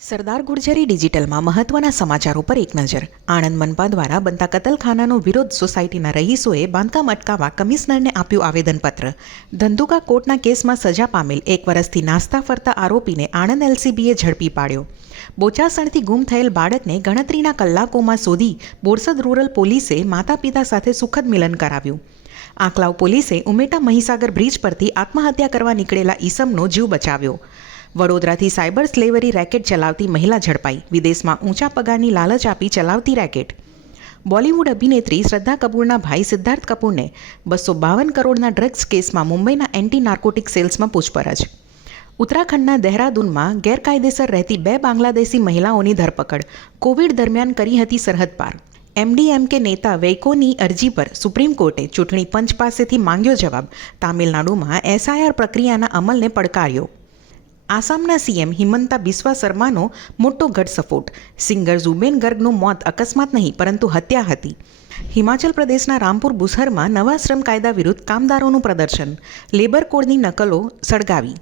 સરદાર ગુર્જરી ડિજિટલમાં મહત્વના સમાચારો પર એક નજર. આણંદ મનપા દ્વારા બનતા કતલખાનાનો વિરોધ સોસાયટીના રહીશોએ બાંધકામ અટકાવવા કમિશનરને આપ્યું આવેદનપત્ર. ધંધુકા કોર્ટના કેસમાં સજા પામેલ એક વર્ષથી નાસ્તા ફરતા આરોપીને આણંદ એલસીબીએ ઝડપી પાડ્યો. બોચાસણથી ગુમ થયેલ બાળકને ગણતરીના કલાકોમાં શોધી બોરસદ રૂરલ પોલીસે માતા પિતા સાથે સુખદ મિલન કરાવ્યું. આંકલાવ પોલીસે ઉમેટા મહીસાગર બ્રિજ પરથી આત્મહત્યા કરવા નીકળેલા ઈસમનો જીવ બચાવ્યો. વડોદરાથી સાયબર સ્લેવરી રેકેટ ચલાવતી મહિલા ઝડપાઈ. વિદેશમાં ઊંચા પગારની લાલચ આપી ચલાવતી રેકેટ. બોલિવૂડ અભિનેત્રી શ્રદ્ધા કપૂરના ભાઈ સિદ્ધાર્થ કપૂરને બસો બાવન કરોડના ડ્રગ્સ કેસમાં મુંબઈના એન્ટી નાર્કોટિક સેલ્સમાં પૂછપરછ. ઉત્તરાખંડના દહેરાદૂનમાં ગેરકાયદેસર રહેતી બે બાંગ્લાદેશી મહિલાઓની ધરપકડ. કોવિડ દરમિયાન કરી હતી સરહદ પાર. એમડીએમકે નેતા વૈકોની અરજી પર સુપ્રીમ કોર્ટે ચૂંટણી પંચ પાસેથી માંગ્યો જવાબ. તામિલનાડુમાં એસઆઈઆર પ્રક્રિયાના અમલને પડકાર્યો. આસામના સીએમ હિમંતા બિસ્વા શર્માનો મોટો ઘટસ્ફોટ. સિંગર ઝુબેન ગર્ગનું મોત અકસ્માત નહીં, પરંતુ હત્યા હતી. હિમાચલ પ્રદેશના રામપુર બુસહરમાં નવા શ્રમ કાયદા વિરુદ્ધ કામદારોનું પ્રદર્શન. લેબર કોડની નકલો સળગાવી.